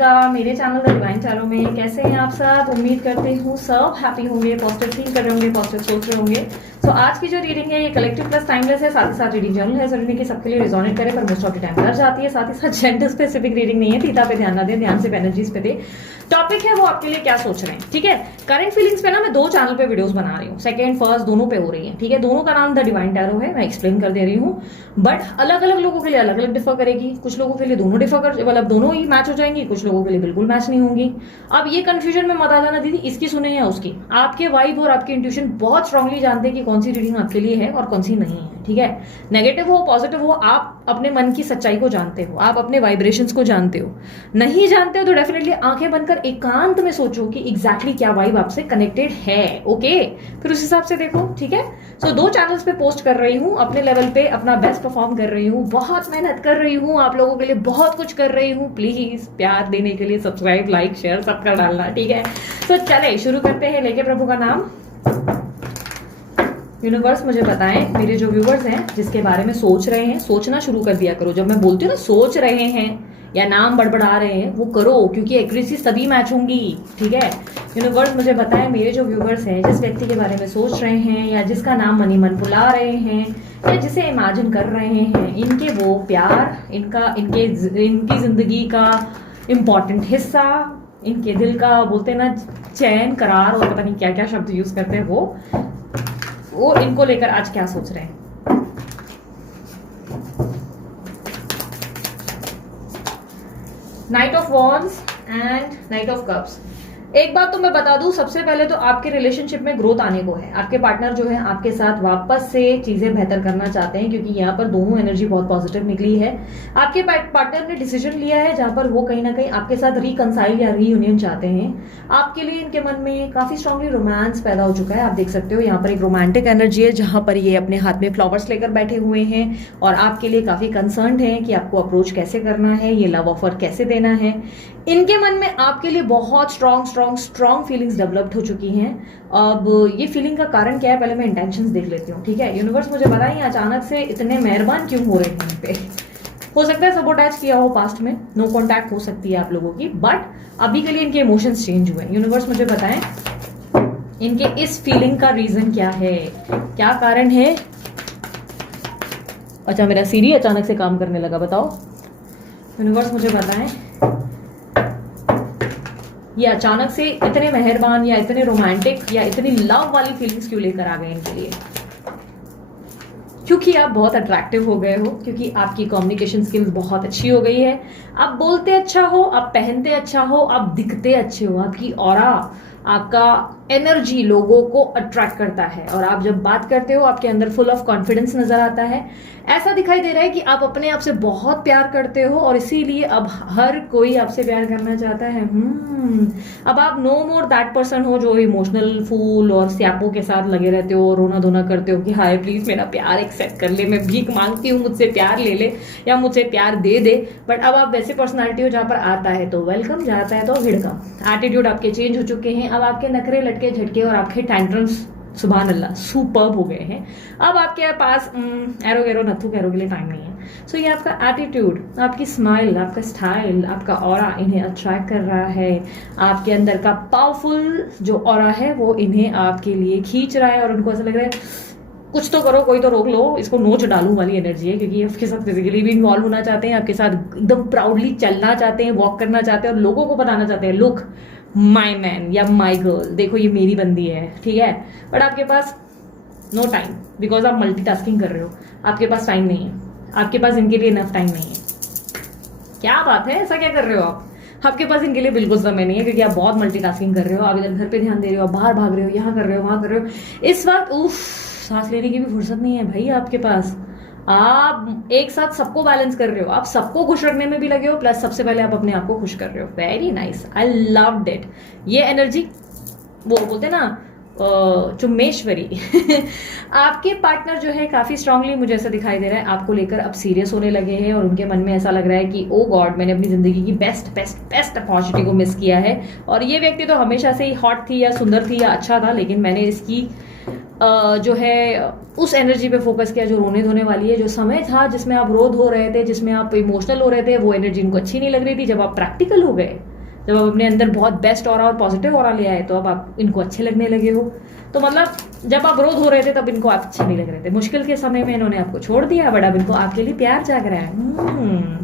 राधिका, मेरे channel the divine tarot में। कैसे हैं आप सब? उम्मीद करती हूँ सब हैप्पी होंगे, पॉजिटिव फील कर रहे होंगे, पॉजिटिव सोच रहे होंगे। तो आज की जो रीडिंग है ये कलेक्टिव प्लस टाइमलेस है, साथ ही साथ रीडिंग जर्नल है। जरूरी नहीं कि सबके लिए रिजोनेट करे, पर मोस्ट ऑफ द टाइम कर जाती है। साथ ही साथ जेंडर स्पेसिफिक रीडिंग नहीं है, थीटा पे ध्यान ना दें, ध्यान सिर्फ एनर्जीज पे दे। टॉपिक है वो आपके लिए क्या सोच रहे हैं, ठीक है। करंट फीलिंग्स पे ना मैं 2 चैनल पे वीडियोस बना रही हूँ, सेकंड फर्स्ट दोनों पे हो रही है, ठीक है। दोनों का नाम द डिवाइन टैरो है, मैं एक्सप्लेन कर दे रही हूँ। बट अलग अलग लोगों के लिए अलग अलग डिफर करेगी। कुछ लोगों के लिए दोनों डिफर कर, मतलब दोनों ही मैच हो जाएंगी, कुछ लोगों के लिए बिल्कुल मैच नहीं होंगी। अब ये कंफ्यूजन में मत आ जाना दीदी इसकी सुने या उसकी। आपके वाइब और आपकी इंट्यूशन बहुत स्ट्रांगली जानते हैं कि कौन सी रीडिंग आपके लिए है और कौन सी नहीं है, ठीक है। नेगेटिव हो पॉजिटिव हो, आप अपने मन की सच्चाई को जानते हो, आप अपने वाइब्रेशंस को जानते हो। नहीं जानते हो तो डेफिनेटली आंखें बंद कर एकांत में सोचो कि एग्जैक्टली क्या वाइब आपसे कनेक्टेड है, ओके। फिर उस हिसाब से देखो, ठीक है। सो 2 चैनल्स पे पोस्ट कर रही हूँ, अपने लेवल पे अपना बेस्ट परफॉर्म कर रही हूँ, बहुत मेहनत कर रही हूँ, आप लोगों के लिए बहुत कुछ कर रही हूँ। प्लीज प्यार देने के लिए सब्सक्राइब, लाइक, शेयर सब कर डालना, ठीक है। तो चले शुरू करते हैं, लेके प्रभु का नाम। यूनिवर्स मुझे बताएं, मेरे जो व्यूवर्स हैं जिसके बारे में सोच रहे हैं, सोचना शुरू कर दिया करो। जब मैं बोलती हूँ ना सोच रहे हैं या नाम बड़बड़ा रहे हैं, वो करो, क्योंकि एक्यूरेसी तभी मैच होंगी, ठीक है। यूनिवर्स मुझे बताएं, मेरे जो व्यूवर्स हैं जिस व्यक्ति के बारे में सोच रहे हैं या जिसका नाम मनी मन बुला रहे हैं या जिसे इमेजिन कर रहे हैं, इनके वो प्यार, इनकी जिंदगी का इम्पोर्टेंट हिस्सा, इनके दिल का बोलते ना चैन, करार और पता नहीं क्या क्या शब्द यूज करते हैं, वो इनको लेकर आज क्या सोच रहे हैं। Night of wands and night of cups. एक बात तो मैं बता दूं, सबसे पहले तो आपके रिलेशनशिप में ग्रोथ आने को है। आपके पार्टनर जो है आपके साथ वापस से चीजें बेहतर करना चाहते हैं, क्योंकि यहाँ पर दोनों एनर्जी बहुत पॉजिटिव निकली है। आपके पार्टनर ने डिसीजन लिया है जहां पर वो कहीं ना कहीं आपके साथ रिकंसाइल या रीयूनियन चाहते हैं। आपके लिए इनके मन में काफी स्ट्रांगली रोमांस पैदा हो चुका है। आप देख सकते हो यहाँ पर एक रोमांटिक एनर्जी है, जहां पर ये अपने हाथ में फ्लावर्स लेकर बैठे हुए हैं और आपके लिए काफी कंसर्न है कि आपको अप्रोच कैसे करना है, ये लव ऑफर कैसे देना है। इनके मन में आपके लिए बहुत स्ट्रॉन्ग फीलिंग्स डेवलप्ड हो चुकी हैं। अब ये फीलिंग का कारण क्या है, पहले मैं इंटेंशंस देख लेती हूँ, ठीक है। यूनिवर्स मुझे बताइए अचानक से इतने मेहरबान क्यों हो रहे हैं इन पे। हो सकता है सबोटैच किया हो पास्ट में, नो कांटेक्ट हो सकती है आप लोगों की, बट अभी के लिए इनके इमोशंस चेंज हुए। यूनिवर्स मुझे बताएं इनके इस फीलिंग का रीजन क्या है, क्या कारण है। अच्छा, मेरा सीरी अचानक से काम करने लगा, बताओ यूनिवर्स मुझे बताएं ये अचानक से इतने मेहरबान या इतने रोमांटिक या इतनी लव वाली फीलिंग्स क्यों लेकर आ गए इनके लिए। क्योंकि आप बहुत अट्रैक्टिव हो गए हो, क्योंकि आपकी कम्युनिकेशन स्किल्स बहुत अच्छी हो गई है। आप बोलते अच्छा हो, आप पहनते अच्छा हो, आप दिखते अच्छे हो, आपकी ऑरा, आपका एनर्जी लोगों को अट्रैक्ट करता है और आप जब बात करते हो आपके अंदर फुल ऑफ कॉन्फिडेंस नजर आता है। ऐसा दिखाई दे रहा है कि आप अपने आप से बहुत प्यार करते हो और इसीलिए अब हर कोई आपसे प्यार करना चाहता है। अब आप नो मोर दैट पर्सन हो जो इमोशनल फूल और स्यापों के साथ लगे रहते हो, रोना धोना करते हो कि हाय प्लीज मेरा प्यार एक्सेप्ट कर ले, मैं भीख मांगती हूँ मुझसे प्यार ले ले या मुझसे प्यार दे दे। बट अब आप वैसे पर्सनालिटी हो जहां पर आता है तो वेलकम, जाता है तो हिड़कम। एटीट्यूड आपके चेंज हो चुके हैं। अब आपके नखरे लटके झटके और आपके टैंट्रम्स सुभान अल्लाह सुपर्ब हो गए हैं। अब आपके पास एरो गेरो नथु कैरो के लिए टाइम नहीं है। सो ये आपका एटीट्यूड, आपकी स्माइल, आपका स्टाइल, आपका ऑरा इन्हें अट्रैक्ट कर रहा है। आपके अंदर का पावरफुल जो ऑरा है वो इन्हें आपके लिए खींच रहा है और उनको ऐसा लग रहा है कुछ तो करो, कोई तो रोक लो, इसको नोच डालूं वाली एनर्जी है। क्योंकि आपके साथ फिजिकली भी इन्वॉल्व होना चाहते हैं, आपके साथ एकदम प्राउडली चलना चाहते हैं, वॉक करना चाहते हैं और लोगों को बताना चाहते हैं लुक माई मैन या माई गर्ल, देखो ये मेरी बंदी है, ठीक है। बट आपके पास नो टाइम, बिकॉज आप मल्टीटास्किंग कर रहे हो, आपके पास टाइम नहीं है, आपके पास इनके लिए इनफ टाइम नहीं है। क्या बात है, ऐसा क्या कर रहे हो आप? आपके पास इनके लिए बिल्कुल समय नहीं है, क्योंकि आप बहुत मल्टीटास्किंग कर रहे हो। आप इधर घर पे ध्यान दे रहे हो, बाहर भाग रहे हो, यहाँ कर रहे हो, वहां कर रहे हो। इस वक्त उफ, सांस लेने की भी फुर्सत नहीं है भाई आपके पास। आप एक साथ सबको बैलेंस कर रहे हो, आप सबको खुश रखने में भी लगे हो, प्लस सबसे पहले आप अपने आप को खुश कर रहे हो। Very nice, I loved it. ये एनर्जी वो बोलते हैं ना चुम्मेश्वरी आपके पार्टनर जो है काफी स्ट्रांगली मुझे ऐसा दिखाई दे रहा है आपको लेकर अब सीरियस होने लगे हैं और उनके मन में ऐसा लग रहा है कि ओ गॉड, मैंने अपनी जिंदगी की बेस्ट अपॉर्चुनिटी को मिस किया है। और ये व्यक्ति तो हमेशा से ही हॉट थी या सुंदर थी या अच्छा था, लेकिन मैंने इसकी जो है उस एनर्जी पे फोकस किया जो रोने धोने वाली है। जो समय था जिसमें आप रो धो रहे थे, जिसमें आप इमोशनल हो रहे थे, वो एनर्जी इनको अच्छी नहीं लग रही थी। जब आप प्रैक्टिकल हो गए जब आप अपने अंदर बहुत बेस्ट ऑरा और पॉजिटिव ऑरा ले आए तो अब आप इनको अच्छे लगने लगे हो। तो मतलब जब आप ग्रोथ हो रहे थे तब इनको आप अच्छे नहीं लग रहे थे, मुश्किल के समय में इन्होंने आपको छोड़ दिया, बट अब इनको आपके लिए प्यार जाग रहा है।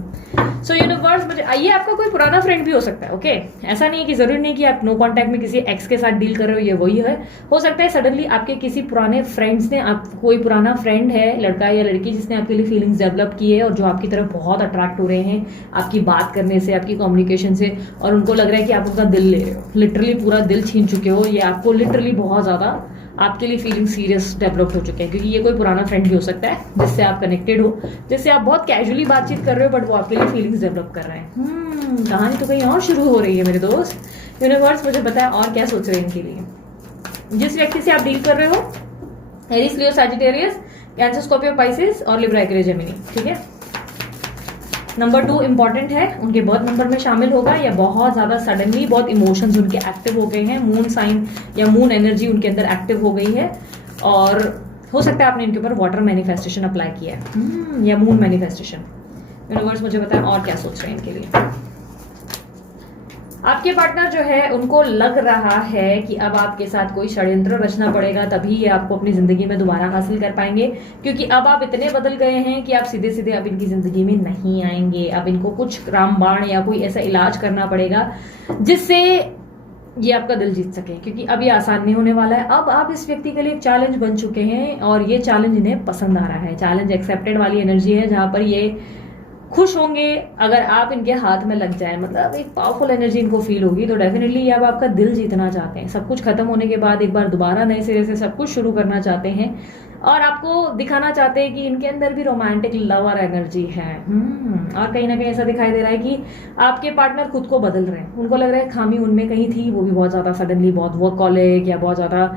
सो यूनिवर्स, मुझे ये आपका कोई पुराना फ्रेंड भी हो सकता है, ओके ऐसा नहीं है कि जरूरी नहीं कि आप नो कांटेक्ट में किसी एक्स के साथ डील कर रहे हो, ये वही है। हो सकता है सडनली आपके किसी पुराने फ्रेंड्स ने, आप कोई पुराना फ्रेंड है लड़का या लड़की जिसने आपके लिए फीलिंग्स डेवलप की है और जो आपकी तरफ बहुत अट्रैक्ट हो रहे हैं आपकी बात करने से, आपकी कम्युनिकेशन से, और उनको लग रहा है कि आप उनका दिल ले रहे हो, लिटरली पूरा दिल छीन चुके हो, ये आपको लिटरली बहुत ज्यादा आपके लिए फीलिंग सीरियस डेवलप हो चुके हैं, क्योंकि ये कोई पुराना फ्रेंड भी हो सकता है जिससे आप कनेक्टेड हो, जिससे आप बहुत कैजुअली बातचीत कर रहे हो, बट वो आपके लिए फीलिंग्स डेवलप कर रहे हैं। कहानी तो कहीं और शुरू हो रही है मेरे दोस्त। यूनिवर्स मुझे बताया और क्या सोच रहे हैं इनके लिए। जिस व्यक्ति से आप डील कर रहे हो, एरीज, लियो, सैजिटेरियस, कैंसर, स्कॉर्पियो, पाइसेस और लिब्रा, एक्वेरियस, जेमिनी, ठीक है। नंबर 2 इंपॉर्टेंट है, उनके बर्थ नंबर में शामिल होगा, या बहुत ज्यादा सडनली बहुत इमोशंस उनके एक्टिव हो गए हैं, मून साइन या मून एनर्जी उनके अंदर एक्टिव हो गई है, और हो सकता है आपने इनके ऊपर वाटर मैनिफेस्टेशन अप्लाई किया है या मून मैनिफेस्टेशन। यूनिवर्स मुझे बताएं और क्या सोच रहे हैं इनके लिए। आपके पार्टनर जो है उनको लग रहा है कि अब आपके साथ कोई षड्यंत्र रचना पड़ेगा, तभी ये आपको अपनी जिंदगी में दोबारा हासिल कर पाएंगे, क्योंकि अब आप इतने बदल गए हैं कि आप सीधे सीधे अब इनकी जिंदगी में नहीं आएंगे। अब इनको कुछ रामबाण या कोई ऐसा इलाज करना पड़ेगा जिससे ये आपका दिल जीत सके, क्योंकि अब ये आसान नहीं होने वाला है। अब आप इस व्यक्ति के लिए एक चैलेंज बन चुके हैं और ये चैलेंज इन्हें पसंद आ रहा है। चैलेंज एक्सेप्टेड वाली एनर्जी है, जहां पर ये खुश होंगे अगर आप इनके हाथ में लग जाए, मतलब एक पावरफुल एनर्जी इनको फील होगी। तो डेफिनेटली ये अब आपका दिल जीतना चाहते हैं, सब कुछ खत्म होने के बाद एक बार दोबारा नए सिरे से सब कुछ शुरू करना चाहते हैं, और आपको दिखाना चाहते हैं कि इनके अंदर भी रोमांटिक लवर एनर्जी है। और कहीं ना कहीं ऐसा दिखाई दे रहा है कि आपके पार्टनर खुद को बदल रहे हैं, उनको लग रहा है खामी उनमें कहीं थी, वो भी बहुत ज्यादा सडनली बहुत वर्कहॉलिक या बहुत ज्यादा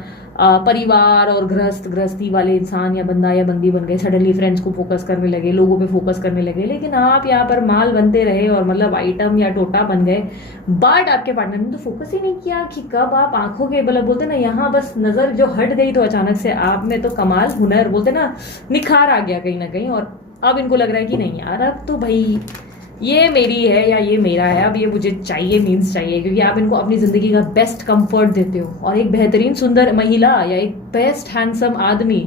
परिवार और गृहस्थी वाले इंसान या बंदा या बंदी बन गए, सडनली फ्रेंड्स को फोकस करने लगे, लोगों पे फोकस करने लगे, लेकिन आप यहाँ पर माल बनते रहे और मतलब आइटम या टोटा बन गए। बट आपके पार्टनर ने तो फोकस ही नहीं किया कि कब आप आंखों के मतलब बोलते ना, यहाँ बस नजर जो हट गई तो अचानक से आप में तो कमाल हुनर बोलते ना निखार आ गया कहीं ना कहीं, और अब इनको लग रहा है कि नहीं यार अब तो भाई ये मेरी है या ये मेरा है, अब ये मुझे चाहिए, मीन्स चाहिए, क्योंकि आप इनको अपनी जिंदगी का बेस्ट कंफर्ट देते हो। और एक बेहतरीन सुंदर महिला या एक बेस्ट हैंडसम आदमी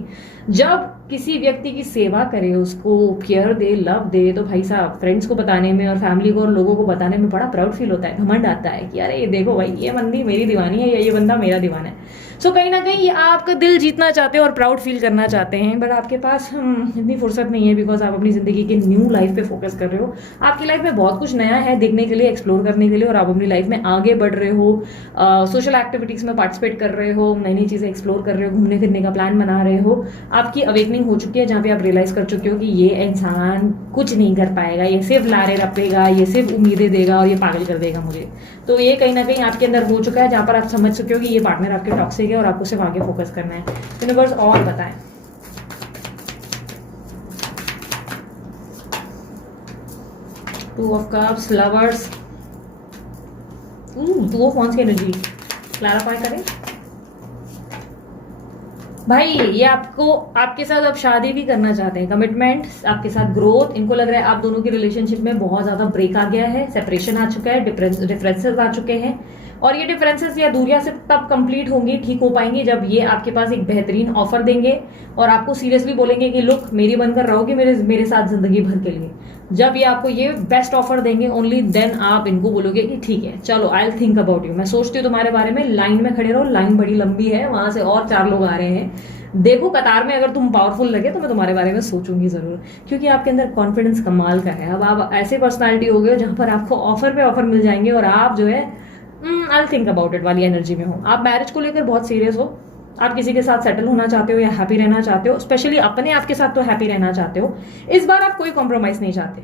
जब किसी व्यक्ति की सेवा करे, उसको केयर दे, लव दे, तो भाई साहब फ्रेंड्स को बताने में और फैमिली को और लोगों को बताने में बड़ा प्राउड फील होता है, घमंड आता है कि अरे ये देखो भाई ये बंदी मेरी दीवानी है या ये बंदा मेरा दीवाना है। सो कहीं ना कहीं आपका दिल जीतना चाहते हो और प्राउड फील करना चाहते हैं, बट आपके पास इतनी फुर्सत नहीं है, बिकॉज आप अपनी जिंदगी की न्यू लाइफ पे फोकस कर रहे हो। आपकी लाइफ में बहुत कुछ नया है देखने के लिए, एक्सप्लोर करने के लिए, और आप अपनी लाइफ में आगे बढ़ रहे हो, सोशल एक्टिविटीज में पार्टिसिपेट कर रहे हो, नई नई चीजें एक्सप्लोर कर रहे हो, घूमने फिरने का प्लान बना रहे हो। आपकी अवेकनिंग हो चुकी है जहाँ पे आप रियलाइज कर चुके हो कि ये इंसान कुछ नहीं कर पाएगा, ये सिर्फ लारे रपेगा, ये सिर्फ उम्मीदें देगा और ये पागल कर देगा मुझे। तो ये कहीं ना कहीं आपके अंदर हो चुका है, जहां पर आप समझ चुके हो कि ये पार्टनर आपके टॉक्सिक है और आपको सिर्फ आगे फोकस करना है। यूनिवर्स और बताएं। Two of cups, lovers, two of wands की एनर्जी क्लैरिफाई करें भाई। ये आपको आपके साथ अब शादी भी करना चाहते हैं, कमिटमेंट, आपके साथ ग्रोथ। इनको लग रहा है आप दोनों की रिलेशनशिप में बहुत ज्यादा ब्रेक आ गया है, सेपरेशन आ चुका है, डिफरेंसेस आ चुके हैं, और ये डिफरेंसेस या दूरियां से तब कंप्लीट होंगी, ठीक हो पाएंगी जब ये आपके पास एक बेहतरीन ऑफर देंगे और आपको सीरियसली बोलेंगे कि लुक मेरी बनकर रहोगे मेरे साथ जिंदगी भर के लिए। जब ये आपको ये बेस्ट ऑफर देंगे ओनली देन आप इनको बोलोगे कि ठीक है चलो I will think about you, मैं सोचती हूँ तुम्हारे बारे में। लाइन में खड़े रहो, लाइन बड़ी लंबी है, वहां से और 4 लोग आ रहे हैं, देखो कतार में, अगर तुम पावरफुल लगे तो मैं तुम्हारे बारे में सोचूंगी जरूर, क्योंकि आपके अंदर कॉन्फिडेंस कमाल का है। अब आप ऐसे पर्सनालिटी हो गए जहां पर आपको ऑफर पे ऑफर मिल जाएंगे और आप जो है I will think about it वाली एनर्जी में हो। आप मैरिज को लेकर बहुत सीरियस हो, आप किसी के साथ सेटल होना चाहते हो या हैप्पी रहना चाहते हो, स्पेशली अपने आप के साथ तो हैप्पी रहना चाहते हो। इस बार आप कोई कॉम्प्रोमाइज नहीं चाहते,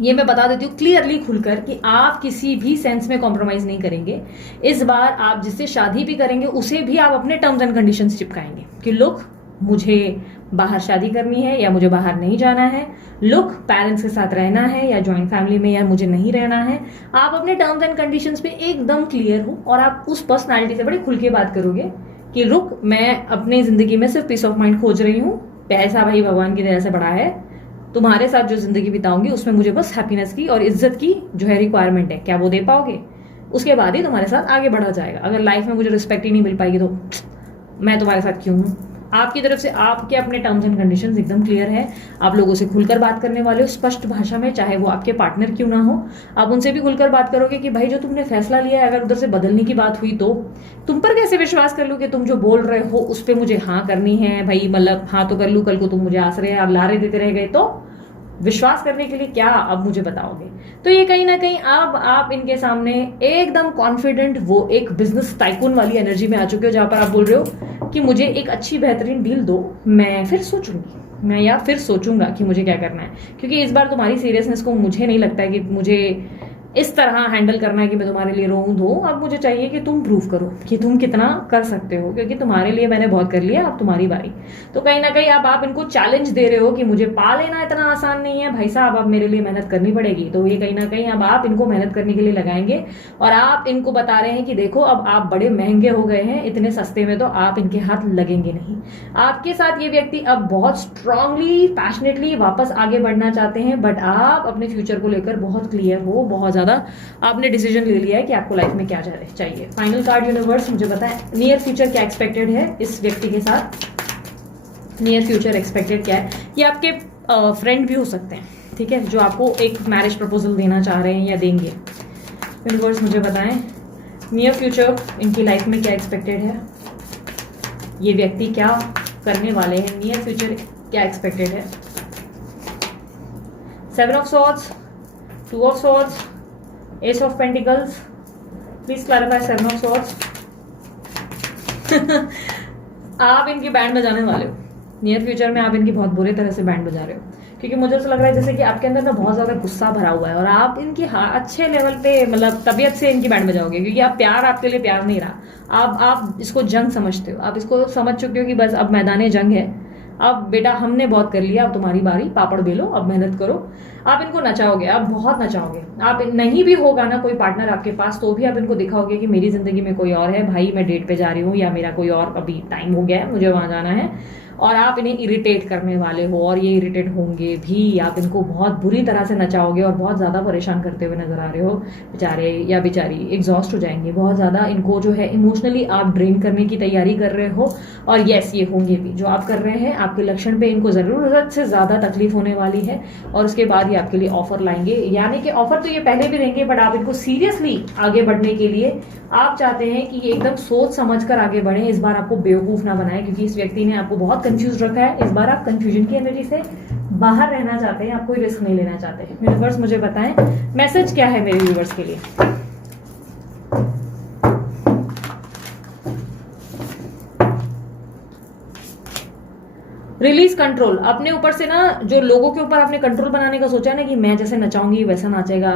ये मैं बता देती हूँ क्लियरली खुलकर कि आप किसी भी सेंस में कॉम्प्रोमाइज नहीं करेंगे। इस बार आप जिससे शादी भी करेंगे उसे भी आप अपने टर्म्स एंड कंडीशंस चिपकाएंगे कि लुक मुझे बाहर शादी करनी है या मुझे बाहर नहीं जाना है, लुक पेरेंट्स के साथ रहना है या ज्वाइंट फैमिली में या मुझे नहीं रहना है। आप अपने टर्म्स एंड कंडीशंस पे एकदम क्लियर हो और आप उस पर्सनालिटी से बड़े खुल के बात करोगे कि रुक मैं अपनी जिंदगी में सिर्फ पीस ऑफ माइंड खोज रही हूँ, पैसा भाई भगवान की दया से बड़ा है, तुम्हारे साथ जो जिंदगी बिताऊंगी उसमें मुझे बस हैप्पीनेस की और इज्जत की जो है रिक्वायरमेंट है, क्या वो दे पाओगे? उसके बाद ही तुम्हारे साथ आगे बढ़ा जाएगा। अगर लाइफ में मुझे रिस्पेक्ट ही नहीं मिल पाएगी तो मैं तुम्हारे साथ क्यों हूँ। आपकी तरफ से आपके अपने टर्म्स एंड कंडीशंस एकदम क्लियर है। आप लोगों से खुलकर बात करने वाले हो स्पष्ट भाषा में, चाहे वो आपके पार्टनर क्यों ना हो। आप उनसे भी खुलकर बात करोगे कि भाई जो तुमने फैसला लिया है, अगर उधर से बदलने की बात हुई तो तुम पर कैसे विश्वास कर लूं कि तुम जो बोल रहे हो उस पर मुझे हाँ करनी है। भाई मतलब हाँ तो कर लूं, कल को तुम मुझे आसरे और लारे देते रह गए तो विश्वास करने के लिए क्या अब मुझे बताओगे। तो ये कहीं ना कहीं अब आप इनके सामने एकदम कॉन्फिडेंट, वो एक बिजनेस टाइकून वाली एनर्जी में आ चुके हो, जहां पर आप बोल रहे हो कि मुझे एक अच्छी बेहतरीन डील दो, मैं फिर सोचूंगी, मैं या फिर सोचूंगा कि मुझे क्या करना है। क्योंकि इस बार तुम्हारी सीरियसनेस को मुझे नहीं लगता है कि मुझे इस तरह हैंडल करना है कि मैं तुम्हारे लिए रोऊं धो। अब मुझे चाहिए कि तुम प्रूव करो कि तुम कितना कर सकते हो, क्योंकि तुम्हारे लिए मैंने बहुत कर लिया, अब तुम्हारी बारी। तो कहीं ना कहीं अब आप इनको चैलेंज दे रहे हो कि मुझे पा लेना इतना आसान नहीं है भाई साहब, अब मेरे लिए मेहनत करनी पड़ेगी। तो ये कहीं ना कहीं अब आप इनको मेहनत करने के लिए लगाएंगे और आप इनको बता रहे हैं कि देखो अब आप बड़े महंगे हो गए हैं, इतने सस्ते में तो आप इनके हाथ लगेंगे नहीं। आपके साथ ये व्यक्ति अब बहुत स्ट्रांगली पैशनेटली वापस आगे बढ़ना चाहते हैं, बट आप अपने फ्यूचर को लेकर बहुत क्लियर हो, बहुत ज्यादा आपने डिसीजन ले लिया है कि आपको लाइफ में क्या चाहिए। फाइनल कार्ड यूनिवर्स मुझे बताएं नियर फ्यूचर क्या एक्सपेक्टेड है इस व्यक्ति के साथ। नियर फ्यूचर एक्सपेक्टेड क्या है। ये आपके फ्रेंड भी हो सकते हैं, ठीक है, जो आपको एक मैरिज प्रपोजल देना चाह रहे हैं या देंगे। यूनिवर्स मुझे बताएं नियर फ्यूचर इनकी लाइफ में क्या एक्सपेक्टेड है, ये व्यक्ति क्या करने वाले हैं, नियर फ्यूचर क्या एक्सपेक्टेड है। 7 of swords, 2 of swords, Ace of Pentacles, please clarify 7 of swords. आप इनकी बैंड बजाने वाले हो नियर फ्यूचर में, आप इनकी बहुत बुरी तरह से बैंड बजा रहे हो, क्योंकि मुझे ऐसा लग रहा है जैसे कि आपके अंदर ना बहुत ज्यादा गुस्सा भरा हुआ है और आप इनकी अच्छे लेवल पे मतलब तबीयत से इनकी बैंड बजाओगे, क्योंकि आप प्यार, आपके लिए प्यार नहीं रहा। आप इसको जंग समझते हो, आप इसको समझ चुके हो कि बस अब मैदान जंग है, अब बेटा हमने बहुत कर लिया, अब तुम्हारी बारी, पापड़ बेलो, अब मेहनत करो। आप इनको नचाओगे, आप बहुत नचाओगे। आप नहीं भी होगा ना कोई पार्टनर आपके पास तो भी आप इनको दिखाओगे कि मेरी जिंदगी में कोई और है भाई, मैं डेट पे जा रही हूँ या मेरा कोई और अभी टाइम हो गया है, मुझे वहां जाना है। और आप इन्हें इरिटेट करने वाले हो और ये इरिटेट होंगे भी। आप इनको बहुत बुरी तरह से नचाओगे और बहुत ज्यादा परेशान करते हुए नजर आ रहे हो। बेचारे या बेचारी एग्जॉस्ट हो जाएंगे बहुत ज्यादा, इनको जो है इमोशनली आप ड्रेन करने की तैयारी कर रहे हो। और यस ये होंगे भी, जो आप कर रहे हैं आपके लक्षण पे इनको जरूरत से ज्यादा तकलीफ होने वाली है और उसके बाद ये आपके लिए ऑफर लाएंगे। यानी कि ऑफर तो ये पहले भी देंगे, बट आप इनको सीरियसली आगे बढ़ने के लिए आप चाहते हैं कि ये एकदम सोच समझ कर आगे बढ़े। इस बार आपको बेवकूफ ना बनाए, क्योंकि इस व्यक्ति ने आपको बहुत कंफ्यूज रखा है। इस बार आप कंफ्यूजन की एनर्जी से बाहर रहना चाहते हैं, आप कोई रिस्क नहीं लेना चाहते। यूनिवर्स मुझे बताएं मैसेज क्या है मेरे व्यूवर्स के लिए। Release control. अपने ऊपर से ना, जो लोगों के ऊपर आपने कंट्रोल बनाने का सोचा है ना कि मैं जैसे नचाऊंगी वैसा नाचेगा,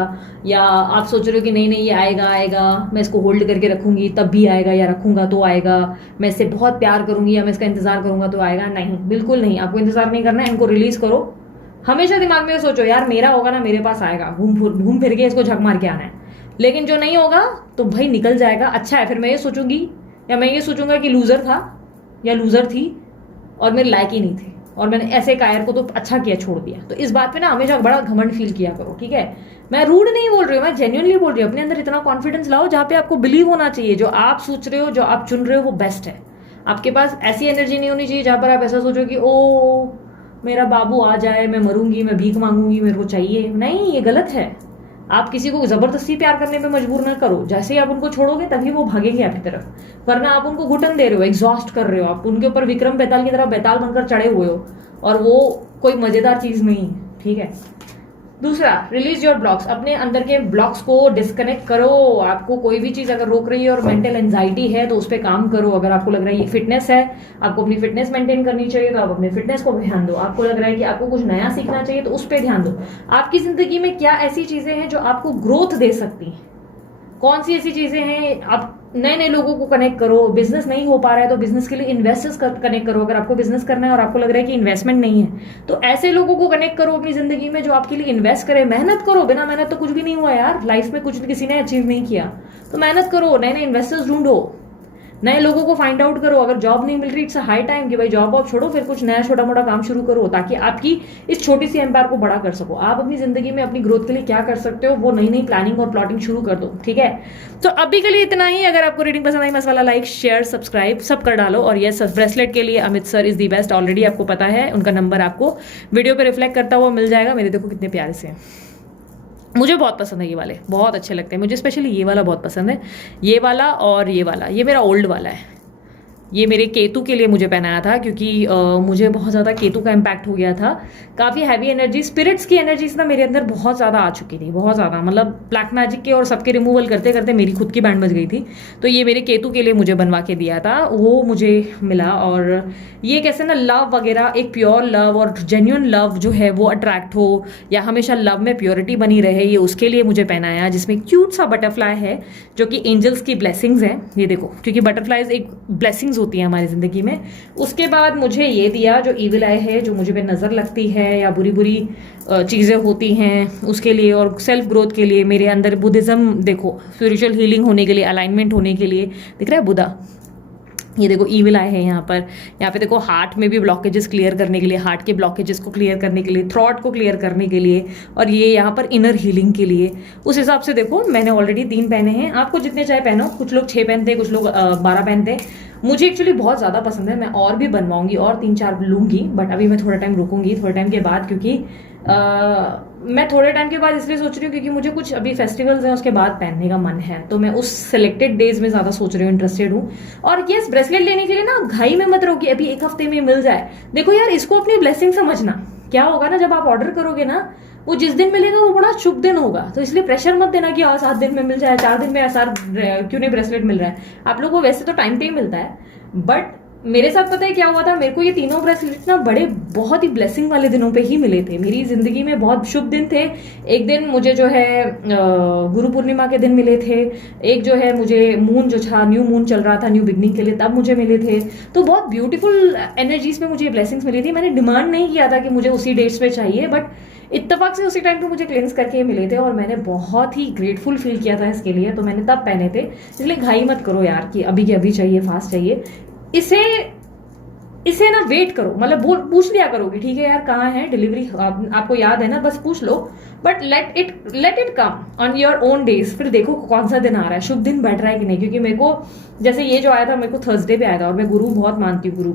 या आप सोच रहे हो कि नहीं नहीं ये आएगा आएगा, मैं इसको होल्ड करके रखूंगी तब भी आएगा, या रखूंगा तो आएगा, मैं इससे बहुत प्यार करूंगी या मैं इसका इंतजार करूंगा तो आएगा। नहीं, बिल्कुल नहीं, आपको इंतजार नहीं करना है, इनको रिलीज करो। हमेशा दिमाग में सोचो यार मेरा होगा ना मेरे पास आएगा, घूम फिर के इसको झक मार के आना है। लेकिन जो नहीं होगा तो भाई निकल जाएगा। अच्छा है, फिर मैं ये सोचूंगी या मैं ये सोचूंगा कि लूजर था या लूजर थी और मेरे लायक ही नहीं थे और मैंने ऐसे कायर को तो अच्छा किया छोड़ दिया। तो इस बात पे ना हमेशा बड़ा घमंड फील किया करो, ठीक है। मैं रूड नहीं बोल रही हूँ, मैं जेन्युइनली बोल रही हूँ। अपने अंदर इतना कॉन्फिडेंस लाओ जहाँ पे आपको बिलीव होना चाहिए, जो आप सोच रहे हो, जो आप चुन रहे हो वो बेस्ट है। आपके पास ऐसी एनर्जी नहीं होनी चाहिए जहां पर आप ऐसा सोचो कि ओ मेरा बाबू आ जाए, मैं मरूंगी, मैं भीख मांगूंगी, मेरे को चाहिए। नहीं, ये गलत है। आप किसी को जबरदस्ती प्यार करने पे मजबूर ना करो। जैसे ही आप उनको छोड़ोगे तभी वो भागेंगे आपकी तरफ, वरना आप उनको घुटन दे रहे हो, एग्जॉस्ट कर रहे हो, आप उनके ऊपर विक्रम बेताल की तरह बेताल बनकर चढ़े हुए हो और वो कोई मजेदार चीज नहीं है, ठीक है। दूसरा, रिलीज योर ब्लॉक्स। अपने अंदर के ब्लॉक्स को डिस्कनेक्ट करो। आपको कोई भी चीज अगर रोक रही है और मेंटल एंजाइटी है तो उस पर काम करो। अगर आपको लग रहा है ये फिटनेस है, आपको अपनी फिटनेस मेंटेन करनी चाहिए तो आप अपने फिटनेस को ध्यान दो। आपको लग रहा है कि आपको कुछ नया सीखना चाहिए तो उस पर ध्यान दो। आपकी जिंदगी में क्या ऐसी चीजें हैं जो आपको ग्रोथ दे सकती हैं, कौन सी ऐसी चीजें हैं। आप नए नए लोगों को कनेक्ट करो। बिजनेस नहीं हो पा रहा है तो बिजनेस के लिए इन्वेस्टर्स कनेक्ट करो। अगर आपको बिजनेस करना है और आपको लग रहा है कि इन्वेस्टमेंट नहीं है तो ऐसे लोगों को कनेक्ट करो अपनी जिंदगी में जो आपके लिए इन्वेस्ट करे। मेहनत करो, बिना मेहनत तो कुछ भी नहीं हुआ यार। लाइफ में कुछ किसी ने अचीव नहीं किया तो मेहनत करो, नए नए इन्वेस्टर्स ढूंढो, नए लोगों को फाइंड आउट करो। अगर जॉब नहीं मिल रही, इट्स अ हाई टाइम कि भाई जॉब वॉब छोड़ो, फिर कुछ नया छोटा मोटा काम शुरू करो, ताकि आपकी इस छोटी सी एम्पायर को बड़ा कर सको। आप अपनी जिंदगी में अपनी ग्रोथ के लिए क्या कर सकते हो, वो नई नई प्लानिंग और प्लॉटिंग शुरू कर दो, ठीक है। तो अभी के लिए इतना ही। अगर आपको रीडिंग पसंद आई, मस्त वाला लाइक शेयर सब्सक्राइब सब कर डालो। और यस, ब्रेसलेट के लिए Amit sir is the best, already आपको पता है। उनका नंबर आपको वीडियो पे रिफ्लेक्ट करता हुआ मिल जाएगा। मेरे देखो कितने प्यारे से हैं, मुझे बहुत पसंद है ये वाले, बहुत अच्छे लगते हैं मुझे। स्पेशली ये वाला बहुत पसंद है, ये वाला और ये वाला। ये मेरा ओल्ड वाला है, ये मेरे केतु के लिए मुझे पहनाया था, क्योंकि मुझे बहुत ज़्यादा केतु का इम्पैक्ट हो गया था। काफ़ी हैवी एनर्जी, स्पिरिट्स की एनर्जीज ना मेरे अंदर बहुत ज़्यादा आ चुकी थी, बहुत ज़्यादा। मतलब ब्लैक मैजिक के और सबके रिमूवल करते करते मेरी खुद की बैंड बज गई थी। तो ये मेरे केतु के लिए मुझे बनवा के दिया था, वो मुझे मिला। और ये कैसे ना लव वगैरह, एक प्योर लव और जेन्युइन लव जो है वो अट्रैक्ट हो, या हमेशा लव में प्योरिटी बनी रहे, ये उसके लिए मुझे पहनाया। जिसमें क्यूट सा बटरफ्लाई है जो कि एंजल्स की ब्लेसिंग्स हैं, ये देखो, क्योंकि बटरफ्लाइज एक ब्लेसिंग्स होती है हमारी जिंदगी में। उसके बाद मुझे ये दिया जो ईविल आई है, जो मुझे पे नजर लगती है या बुरी बुरी चीजें होती हैं उसके लिए, और सेल्फ ग्रोथ के लिए। मेरे अंदर बुद्धिज्म देखो, स्पिरिचुअल हीलिंग होने के लिए, अलाइनमेंट होने के लिए। दिख रहा है बुद्धा, ये देखो ईविल आई है यहाँ पर। यहाँ पे देखो हार्ट में भी ब्लॉकेजेस क्लियर करने के लिए, हार्ट के ब्लॉकेजेस को क्लियर करने के लिए, थ्रॉट को क्लियर करने के लिए, और ये यहाँ पर इनर हीलिंग के लिए। उस हिसाब से देखो मैंने ऑलरेडी 3 पहने हैं। आपको जितने चाहे पहनो, कुछ लोग 6 पहनते हैं, कुछ लोग 12 पहनते हैं। मुझे एक्चुअली बहुत ज़्यादा पसंद है, मैं और भी बनवाऊंगी और 3-4 लूंगी। बट अभी मैं थोड़ा टाइम रुकूंगी, थोड़े टाइम के बाद, क्योंकि मैं थोड़े टाइम के बाद इसलिए सोच रही हूँ क्योंकि मुझे कुछ अभी फेस्टिवल्स हैं उसके बाद पहनने का मन है। तो मैं उस सिलेक्टेड डेज में ज़्यादा सोच रही हूँ, इंटरेस्टेड हूँ। और यस, ब्रेसलेट लेने के लिए ना घाई में मत रहो कि अभी 1 हफ्ते में मिल जाए। देखो यार, इसको अपनी ब्लेसिंग समझना। क्या होगा ना, जब आप ऑर्डर करोगे ना, वो जिस दिन मिलेगा वो बड़ा शुभ दिन होगा। तो इसलिए प्रेशर मत देना कि 7 दिन में मिल जाए, 4 दिन में ऐसा क्यों नहीं ब्रेसलेट मिल रहा है। आप लोग को वैसे तो टाइम पे ही मिलता है, बट मेरे साथ पता है क्या हुआ था, मेरे को ये तीनों ब्रेसलेट ना बड़े बहुत ही ब्लेसिंग वाले दिनों पे ही मिले थे। मेरी जिंदगी में बहुत शुभ दिन थे। एक दिन मुझे जो है गुरु पूर्णिमा के दिन मिले थे, एक जो है मुझे मून जो था, न्यू मून चल रहा था न्यू बिगनिंग के लिए, तब मुझे मिले थे। तो बहुत ब्यूटीफुल एनर्जीज में मुझे ब्लेसिंग्स मिली थी। मैंने डिमांड नहीं किया था कि मुझे उसी डेट्स पे चाहिए, बट इत्तेफाक से उसी टाइम पे मुझे क्लेंस करके मिले थे और मैंने बहुत ही ग्रेटफुल फील किया था इसके लिए। तो मैंने तब पहने थे। इसलिए घाई मत करो यार कि अभी के अभी चाहिए, फास्ट चाहिए। इसे ना वेट करो, मतलब पूछ लिया करोगे, ठीक है यार कहाँ है डिलीवरी, आपको याद है ना, बस पूछ लो। But let it come on your own days. फिर देखो कौन सा दिन आ रहा है, शुभ दिन बैठ रहा है कि नहीं। क्योंकि मेरे को जैसे ये जो आया था, मेरे को थर्सडे पे आया था, और मैं गुरु बहुत मानती हूँ,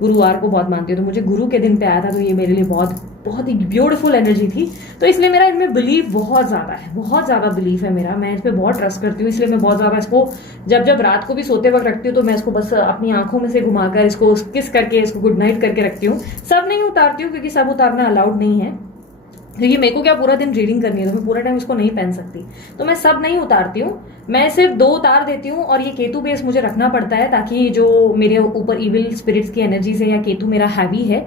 गुरुवार को बहुत मानती हूँ। तो मुझे गुरु के दिन पे आया था, तो ये मेरे लिए बहुत ही ब्यूटीफुल एनर्जी थी। तो इसलिए मेरा इनमें बिलीव बहुत ज्यादा है, बहुत ज्यादा बिलीव है मेरा। मैं इस पर बहुत ट्रस्ट करती हूँ, इसलिए मैं बहुत ज्यादा इसको जब रात को भी सोते वक्त रखती हूँ, तो मैं इसको बस अपनी आंखों में से घुमाकर इसको किस करके इसको गुड नाइट करके रखती हूँ। सब नहीं उतारती हूँ, क्योंकि सब उतारना अलाउड नहीं है। क्योंकि मेरे को क्या पूरा दिन रीडिंग करनी है, तो मैं पूरा टाइम इसको नहीं पहन सकती। तो मैं सब नहीं उतारती हूँ, मैं सिर्फ 2 उतार देती हूँ। और ये केतु बेस मुझे रखना पड़ता है, ताकि जो मेरे ऊपर इविल स्पिरिट्स की एनर्जी से, या केतु मेरा हैवी है,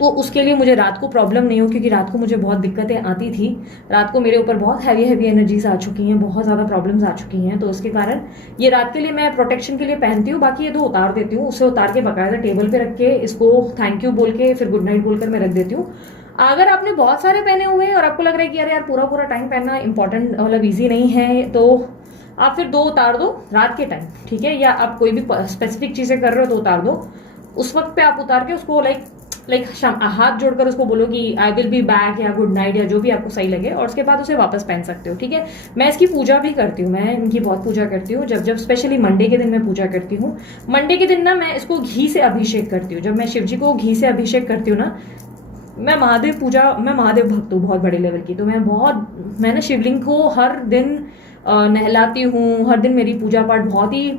तो उसके लिए मुझे रात को प्रॉब्लम नहीं हो। क्योंकि रात को मुझे बहुत दिक्कतें आती थी, रात को मेरे ऊपर बहुत हैवी एनर्जीज आ चुकी हैं, बहुत ज़्यादा प्रॉब्लम्स आ चुकी हैं। तो उसके कारण ये रात के लिए मैं प्रोटेक्शन के लिए पहनती हूँ। बाकी ये 2 उतार देती हूँ, उसे उतार के बाकायदा टेबल पे रख के इसको थैंक यू बोल के फिर गुड नाइट बोलकर मैं रख देती हूँ। अगर आपने बहुत सारे पहने हुए हैं और आपको लग रहा है कि यार पूरा टाइम पहनना इंपॉर्टेंट, मतलब ईजी नहीं है, तो आप फिर 2 उतार दो रात के टाइम, ठीक है। या आप कोई भी स्पेसिफिक चीजें कर रहे हो तो उतार दो। उस वक्त पे आप उतार के उसको लाइक हाथ जोड़कर उसको बोलो कि आई विल बी बैक, या गुड नाइट, या जो भी आपको सही लगे, और उसके बाद उसे वापस पहन सकते हो, ठीक है। मैं इसकी पूजा भी करती हूँ, मैं इनकी बहुत पूजा करती हूँ। जब स्पेशली मंडे के दिन मैं पूजा करती हूँ। मंडे के दिन ना मैं इसको घी से अभिषेक करती हूँ। जब मैं शिव जी को घी से अभिषेक करती हूँ ना, मैं महादेव भक्त हूँ बहुत बड़े लेवल की। तो मैं ना शिवलिंग को हर दिन नहलाती हूँ, हर दिन मेरी पूजा पाठ बहुत ही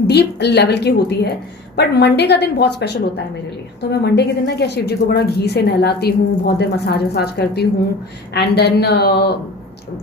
डीप लेवल की होती है। बट मंडे का दिन बहुत स्पेशल होता है मेरे लिए। तो मैं मंडे के दिन ना क्या शिव जी को बड़ा घी से नहलाती हूँ, बहुत देर मसाज वसाज करती हूँ। एंड देन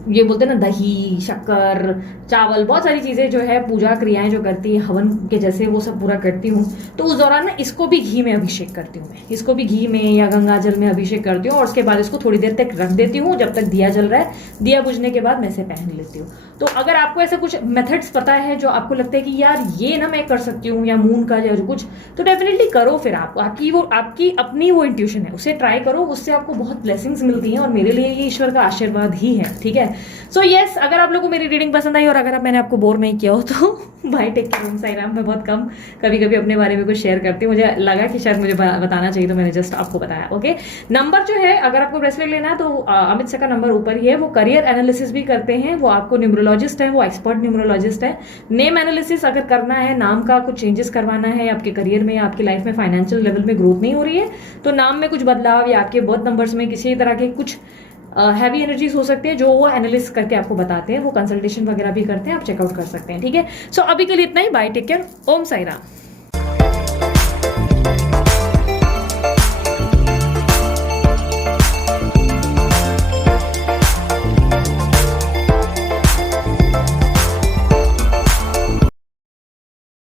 ये बोलते हैं ना, दही, शक्कर, चावल, बहुत सारी चीजें जो है पूजा क्रियाएं जो करती है हवन के जैसे, वो सब पूरा करती हूँ। तो उस दौरान ना इसको भी घी में अभिषेक करती हूँ। मैं इसको भी घी में या गंगा जल में अभिषेक करती हूँ, और उसके बाद इसको थोड़ी देर तक रख देती हूँ, जब तक दिया जल रहा है। दिया बुझने के बाद मैं इसे पहन लेती हूँ। तो अगर आपको ऐसे कुछ मेथड्स पता है जो आपको लगता है कि यार ये ना मैं कर सकती हूँ, या मून का या जो कुछ, तो डेफिनेटली करो। फिर आपकी अपनी वो इंट्यूशन है, उसे ट्राई करो, उससे आपको बहुत ब्लेसिंग्स मिलती हैं। और मेरे लिए ये ईश्वर का आशीर्वाद ही है, ठीक ठीक है। सो यस, अगर आप लोगों को मेरी रीडिंग पसंद आई और अगर मैंने आपको बोर नहीं किया हो तो भाई टेक केयर, ओम साई राम। मैं बहुत कम कभी कभी अपने बारे में कुछ शेयर करती हूँ, मुझे लगा कि शायद मुझे बताना चाहिए तो मैंने जस्ट आपको बताया। ओके, नंबर जो है, अगर आपको ब्रेसलेट लेना है तो अमित सर का नंबर ऊपर ही है। वो करियर एनालिसिस भी करते हैं, वो आपको न्यूमरोलॉजिस्ट है, वो एक्सपर्ट न्यूमरोलॉजिस्ट है। नेम एनालिसिस अगर करना है, नाम का कुछ चेंजेस करवाना है, आपके करियर में, आपकी लाइफ में फाइनेंशियल लेवल में ग्रोथ नहीं हो रही है तो नाम में कुछ बदलाव या आपके बर्थ नंबर्स में किसी तरह के कुछ हैवी एनर्जीज हो सकती है जो वो एनालिस करके आपको बताते हैं, वो कंसल्टेशन वगैरह भी करते हैं, आप चेकआउट कर सकते हैं। ठीक है, सो अभी के लिए इतना ही। बाय, टेक केयर, ओम साई राम।